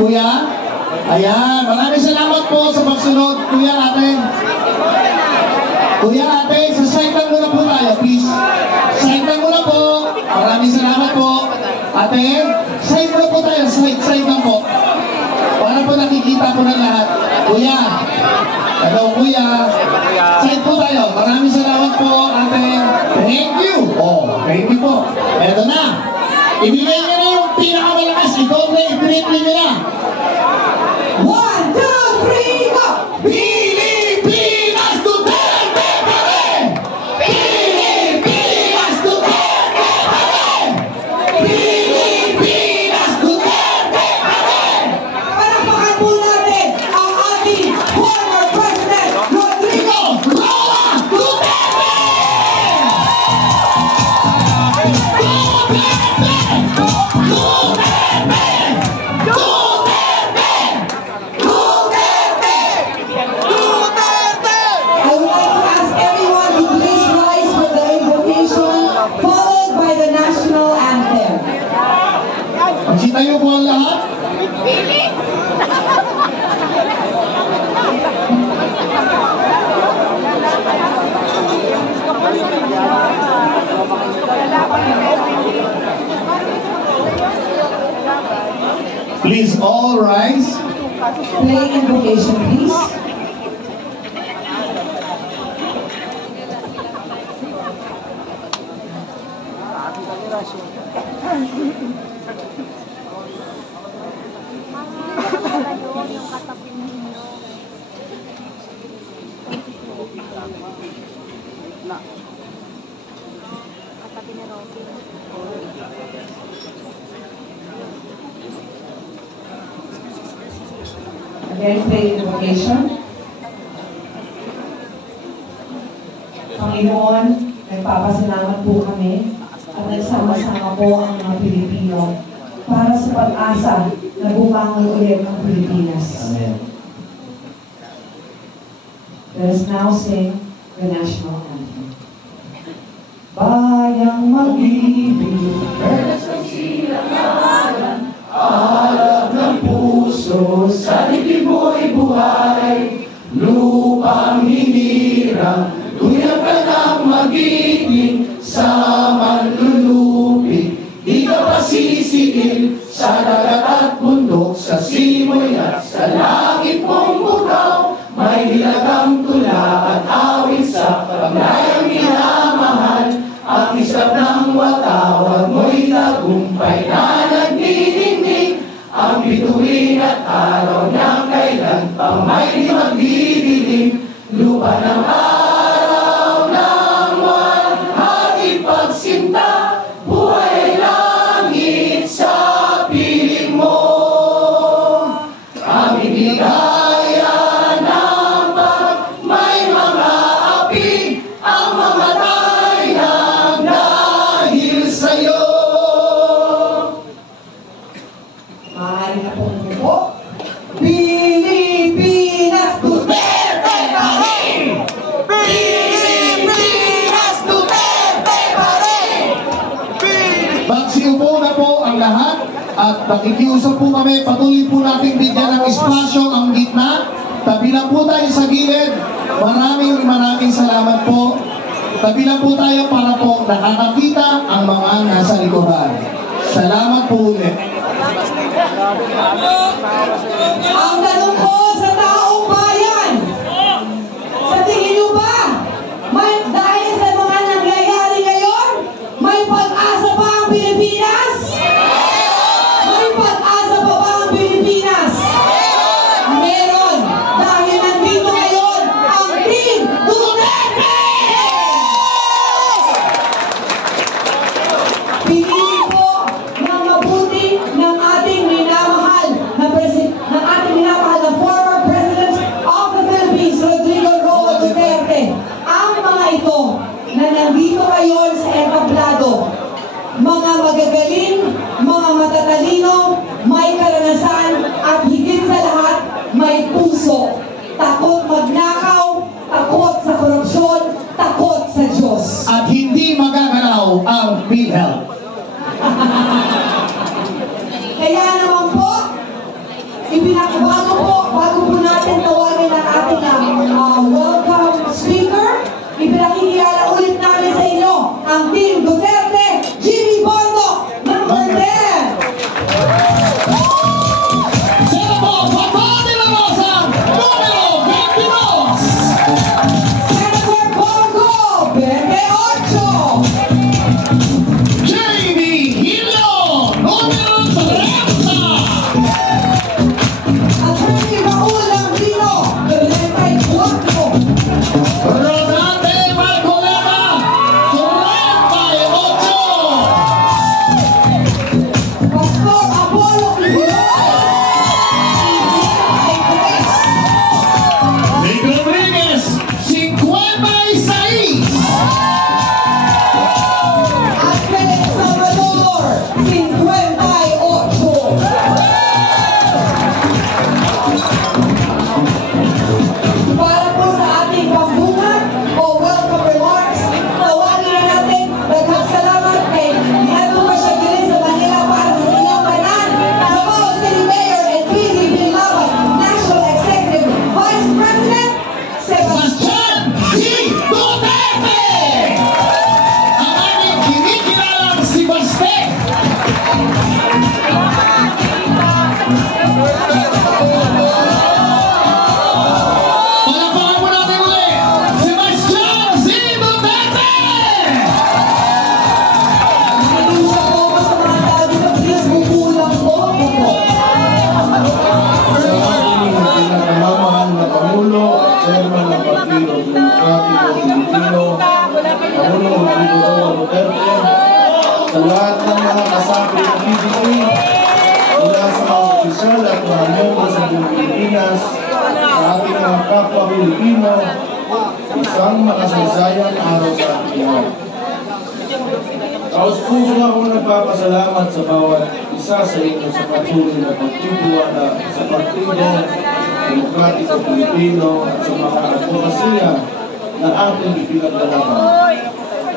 Kuya. Ayan, maraming salamat po sa pagsunod, Kuya, ate. Kuya, ate, sa side lang muna po tayo, please. Side lang muna po. Maraming salamat po. Ate, side muna po tayo, side lang po. Para po nakikita po ng lahat. Kuya. Hello, Kuya. Side po tayo. Maraming salamat po, ate. Thank you. Oh, thank you po. Eto na. Ibigay nyo na yung pinakamalakas. Ikaw na, i-triple nyo na. 1, 2, 3, go! Pilipinas Duterte pa rin! Pilipinas Duterte pa rin! Pilipinas Duterte pa rin! Palakpakan po natin ang ating former President Rodrigo Roa Duterte! Tayo po ang lahat. Please all rise. Playing invocation, please. sabi ni Robin. Again, pray invocation. Panginoon, nagpapasalamat po kami at nagsama-sama po ang mga Pilipino para sa pag-asa na bumangon ulit ang Pilipinas. Amen. Let us now sing the national anthem. Bayang mag-ibig, perlas ng silangalan, alab ng puso, sa dibdib mo'y buhay, lupang hinirang, tuyang ka ng mag-ibig, sa manlulupig, di ka pa sisiil, sa dagat at bundok, sa simoy at sa langit mong bukaw, may hilagang tula at awit sa paglayang minamahal, ang isap ng watawag mo'y tagumpay na nagdidingding, ang bituin at araw niyang kailan pa may di magdidilim, lupa ng araw ng walhati pagsinta, buhay langit sa piling mo, aming ligaya ng pag may mga api, ang mamatay ng dahil sa'yo. Maaari na po. Pilipinas, Duterte pa rin! Pilipinas, Duterte pa rin! Magsiupo na po ang lahat at nakikiusap po kami, patuloy po natin bigyan ng espasyo ang gitna. Tabi lang po tayo sa gilid. Maraming salamat po. Tabi lang po tayo para po nakakakita ang mga nasa likuran. Salamat po ulit. Ang tanong ko sa taong bayan, sa tingin nyo ba, dahil sa mga nangyayari ngayon, may pag-asa pa ang Pilipinas? May pag-asa pa ba ang Pilipinas? Meron! Dahil nandito ngayon ang Team Duterte! Pinili po ng mabuti ng ating minamahal na former President of the Philippines, Rodrigo Roa Duterte. Ang mga ito na nandito ngayon sa entablado, mga magagaling, mga matatalino, may karanasan at higit sa lahat, may puso. Takot magnakaw, takot sa korupsyon, takot sa Diyos. At hindi magagalaw ang PhilHealth. Kaya naman po, bago po natin tawagin ang ating welcome speaker, ipinakikilala ulit namin sa inyo ang Team Duterte, Jimmy Bondo, number 10. Senator Pato de la Rosa, numero 22. Senator Bongo, 28. Jamie Hillo, numero 30. Attorney Raul Lambrino, 33. Marino Duterte, sa lahat ng mga kasapi ng PDP, mula sa mga opisyal at mga miyembro sa buong Pilipinas, sa ating mga kapwa Pilipino, isang makasaysayang araw sa ating lahat. Taos-puso ako nagpapasalamat sa bawat isa sa inyo sa patuloy na pagtitiwala sa Partido Demokratiko Pilipino at sa mga advokasya na ating ipinaglalaban.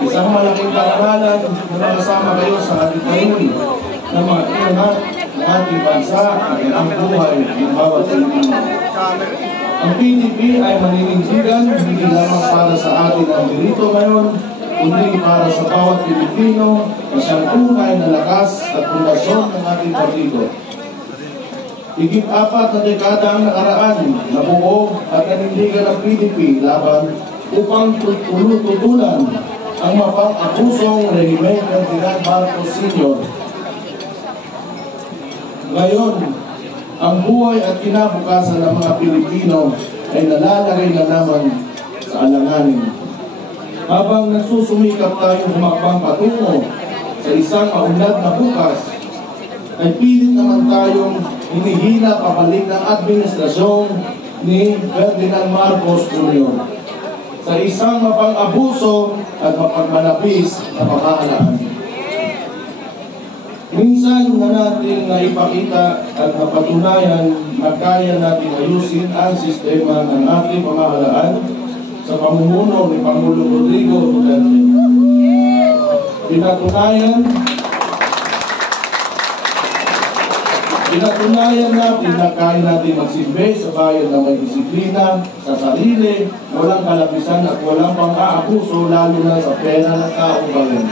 Isang malaking karangalan na makasama kayo sa ating gawin na mga inangat ng ating bansa at ang buhay ng bawat Pilipino. Ang PDP ay maninindigan hindi lamang para sa atin ang dirito ngayon, kundi para sa bawat Pilipino na siyang tunay na lakas at pundasyon ng ating partido. Higit 4 na dekada ang nakaraan na buo at nanindigan ng PDP laban upang tutulan ang mapang-abusong Rehimen Ferdinand Marcos Sr. Ngayon, ang buhay at kinabukasan ng mga Pilipino ay nalalagay na naman sa alanganin. Habang nagsusumikap tayong humakbang patungo sa isang maunlad na bukas, ay pilit naman tayong hinihila pabalik ng administrasyon ni Ferdinand Marcos Jr. sa isang mapang-abuso at mapagmalabis na pamahalaan. Minsan na natin naipakita at napatunayan na kaya natin ayusin ang sistema ng ating pamahalaan sa pamumuno ni Pangulong Rodrigo Duterte. Pinatunayan natin na kaya natin magsilbi sa bayan na may disiplina, sa sarili, walang kalapisan at walang pang-aabuso lalo na sa pera ng taong bayan.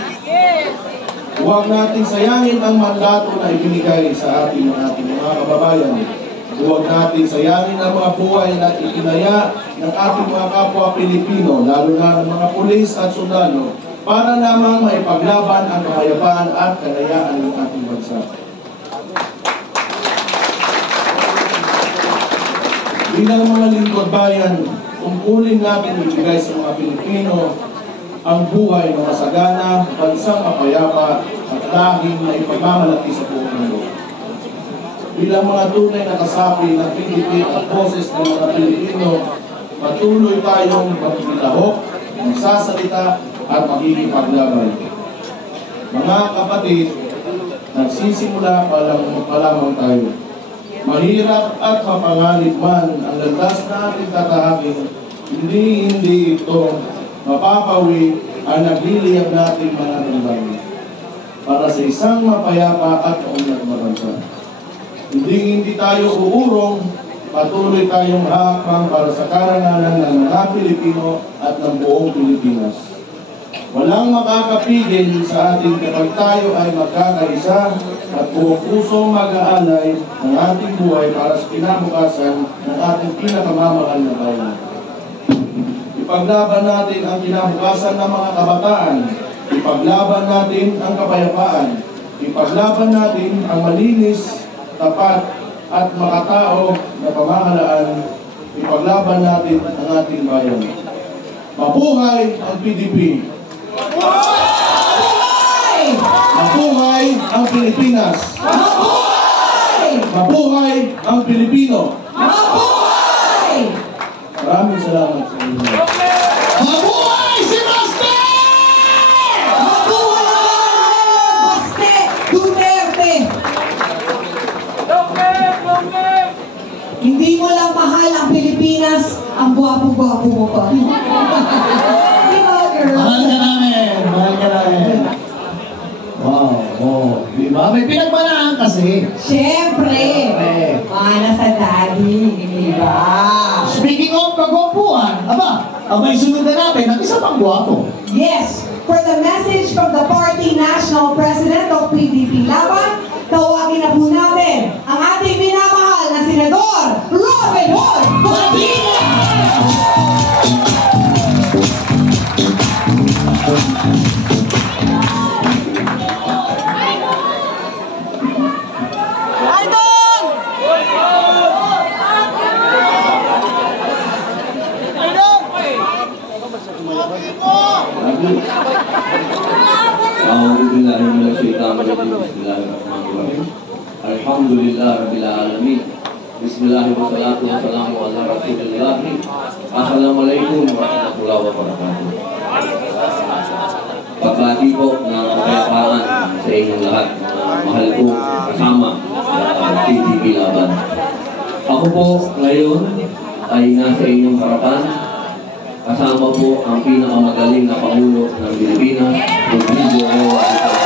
Huwag natin sayangin ang mandato na ibinigay sa ating mga kababayan. Huwag natin sayangin ang mga buhay na itinaya ng ating mga kapwa Pilipino, lalo na ng mga pulis at sundalo, para lamang maipaglaban ang kapayapaan at kalayaan ng ating bansa. Bilang mga lingkod bayan, tungkulin natin ibigay sa mga Pilipino ang buhay na masagana, bansang mapayapa at lahing na ipagmamalaki sa buong mundo. Bilang mga tunay na kasapi ng PDP at boses ng mga Pilipino, patuloy tayong magkilahok, magsasalita at magkikipaglaban. Mga kapatid, nagsisimula pa lamang tayo. Mahirap at mapanganib man ang landas na ating tatahakin, hindi ito mapapawi ang nagliliyab nating mga nandang para sa isang mapayapa at maunlad na bansa. Hindi tayo uurong, patuloy tayong hakbang para sa karangalan ng mga Pilipino at ng buong Pilipinas. Walang makakapigil sa ating kapag tayo ay magkakaisa at buong pusong mag-aalay ng ating buhay para sa kinabukasan ng ating pinakamamahal na bayan. Ipaglaban natin ang kinabukasan ng mga kabataan. Ipaglaban natin ang kapayapaan. Ipaglaban natin ang malinis, tapat at makatao na pamahalaan. Ipaglaban natin ang ating bayan. Mabuhay ang PDP! Mabuhay! Mabuhay ang Pilipinas! Mabuhay! Mabuhay ang Pilipino! Mabuhay! Maraming salamat sa inyo. Mabuhay si Baste! Mabuhay! Baste Duterte! Hindi mo lang mahal ang Pilipinas, ang guwapo-guwapo mo pa. Di ba, girl? Mahal ka namin! Mahal ka namin! Wow! Oh, di ba? May pinagmanaan kasi. Siyempre! Mana sa daddy, di ba? Speaking of kagwapuan, abay sunod na natin ang isa pang gwapo. Yes! For the message from the party national president of PDP Laban, tawagin na po natin ang ating minamahal na Senador Robin Hood Padilla! Bismillahirrahmanirrahim. Alhamdulillah Rabbil Alamin. Bismillahirrahmanirrahim. Wassalamu ala Rasulillah. Assalamualaikum warahmatullahi wabarakatuh. Pagbati po ng kapayapaan sa inyong lahat, mahal ko kasama sa TTV Laban. Ako po ngayon ay nasa inyong harapan. Kasama po ang pinakamagaling na Pangulo ng Pilipinas, Rodrigo Roa Duterte.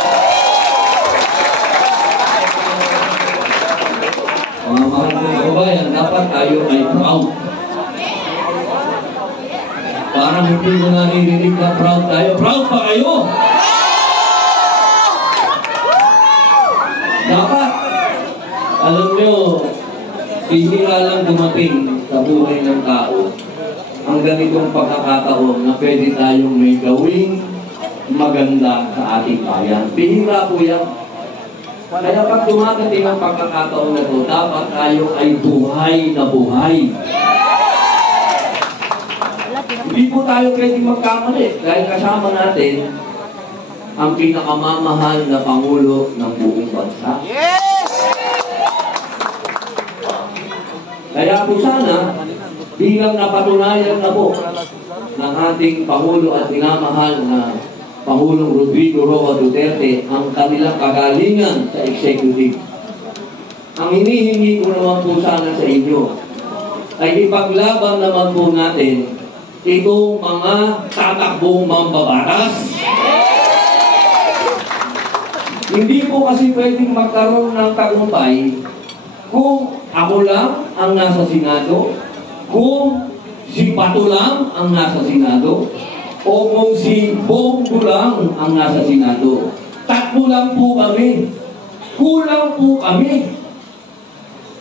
Mga mahal kong kababayan, dapat tayo ay proud. Parang hindi mo naririnig na proud tayo. Proud pa kayo! Dapat, alam nyo, bihira lang dumating sa buhay ng tao ang ganitong pagkakataon na pwede tayong may gawing maganda sa ating bayan. Bihira po yan. Kaya pag dumadating ang pagkakataon na ito, dapat tayo ay buhay na buhay. Hindi po tayo pwedeng magkamali dahil kasama natin ang pinakamamahal na Pangulo ng buong bansa. Kaya po sana, bilang napatunayan na po ng ating Pangulo at minamahal na Pangulong Rodrigo Roa Duterte ang kanilang kagalingan sa executive. Ang hinihingi ko naman po sana sa inyo ay ipaglaban naman po natin itong mga tatakbong mambabatas. Hindi po kasi pwedeng magkaroon ng tagumpay kung ako lang ang nasa Senado, kung si Bato lang ang nasa Senado, o kung si Bongo lang ang nasa Senado. Tatlo lang po kami. Kulang po kami.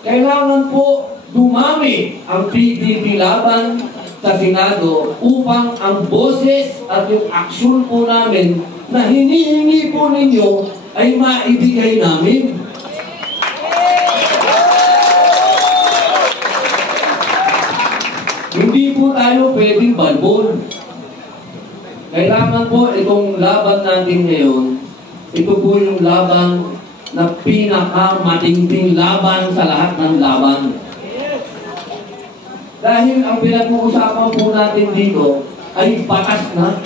Kailangan po dumami ang PDP Laban sa Senado upang ang boses at yung aksyon po namin na hinihingi po ninyo ay maibigay namin. Hindi po tayo pwedeng balbon. Kailangan po itong laban natin ngayon, ito po yung laban na pinakamatinding laban sa lahat ng laban. Dahil ang pinag-uusapan po natin dito ay batas na.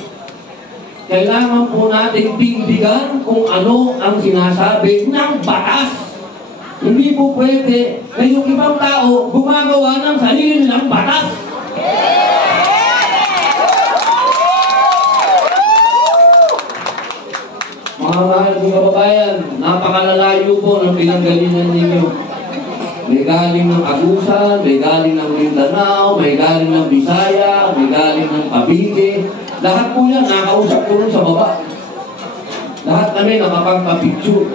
Kailangan po natin tindigan kung ano ang sinasabi ng batas. Hindi po pwede na yung ibang tao gumagawa ng sarili nilang batas. Mga mahal kong kababayan, napakalalayo po ng pinanggalingan ninyo. May galing ng Agusan, may galing ng Mindanao, may galing ng Bisaya, may galing ng Cavite. Lahat po yan, nakausap ko nun sa baba. Lahat kami nakapagpa-picture.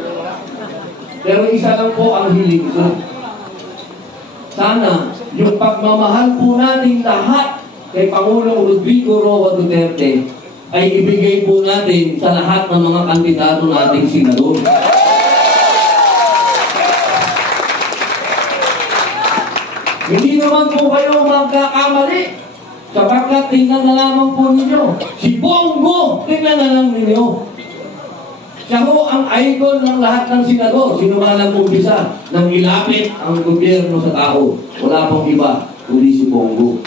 Pero isa lang po ang hiling ko. Sana, yung pagmamahal po natin lahat kay Pangulong Rodrigo Roa Duterte ay ibigay po natin sa lahat ng mga kandidato nating senador. Hindi naman po kayo magkakamali sapagkat tingnan na lamang po ninyo. Si Bongo, tingnan na lang ninyo. Siya ho ang idol ng lahat ng senador. Sino man ang umpisa nang ilapit ang gobyerno sa tao. Wala pong iba, kundi si Bongo.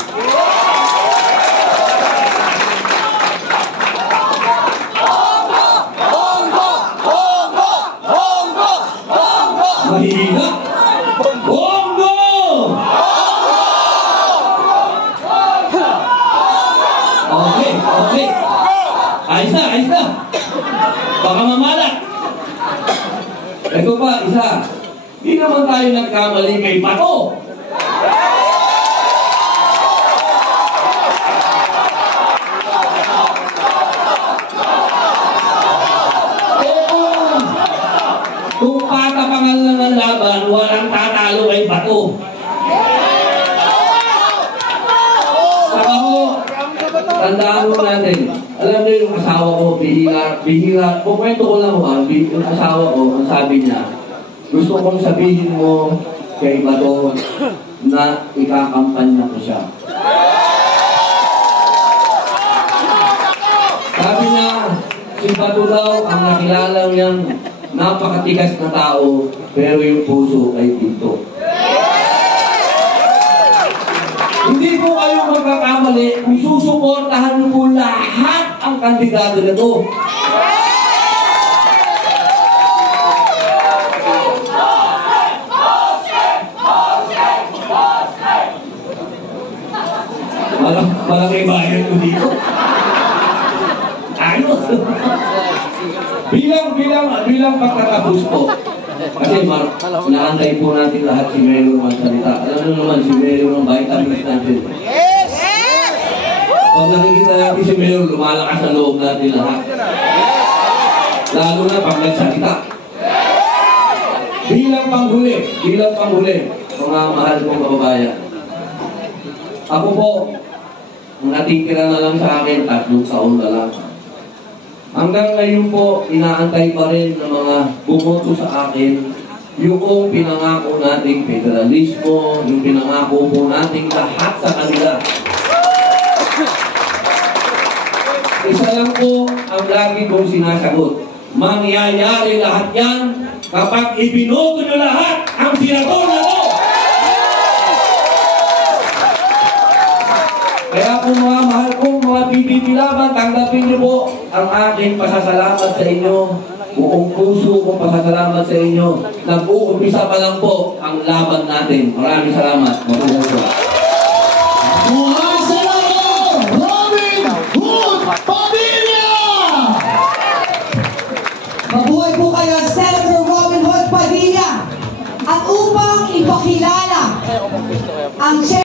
Mahina. Bongo! Okay. Ayos na. Baka mamalat. Ito pa, isa. Di naman tayo nagkamali kay Bato. Kung patapangal lang ang laban, walang tatalo kay Bato. Saka ho, tandaan mo natin, alam niyo yung asawa ko, bihira, kukwento ko lang ho, yung asawa ko, ang sabi niya, gusto kong sabihin mo kay Bato na ikakampanya ko siya. Sabi niya, si Bato daw ang nakilala niyang napakatigas na tao, pero yung puso ay dito. Hindi po kayo magkakamali kung susuportahan niyo po lahat ang kandidato na to. Malaki bayan ko dito. Ayos. bilang pagkatapos po. Kasi naantay po natin lahat si Mayor magsalita. Alam nyo naman si Mayor ng vitamins natin. Pag nakikita natin si Mayor, lumalakas ang loob natin lahat. Lalo na pag nagsalita. Bilang panghuli, mga mahal kong kababayan. Ako po, natitira na lang sa akin, 3 taon na lang. Hanggang ngayon po, inaantay pa rin ng mga bumoto sa akin yung pinangako nating federalismo, yung pinangako po nating lahat sa kanila. Isa lang po ang lagi kong sinasagot. Mangyayari lahat yan kapag ibinoto nyo lahat ang senador na to. Kaya po mga mahal kong mga PPP-laban, tanggapin niyo po ang aking pasasalamat sa inyo. Buong puso kong pasasalamat sa inyo. Nag-uumpisa pa lang po ang laban natin. Maraming salamat. Mabuhay po.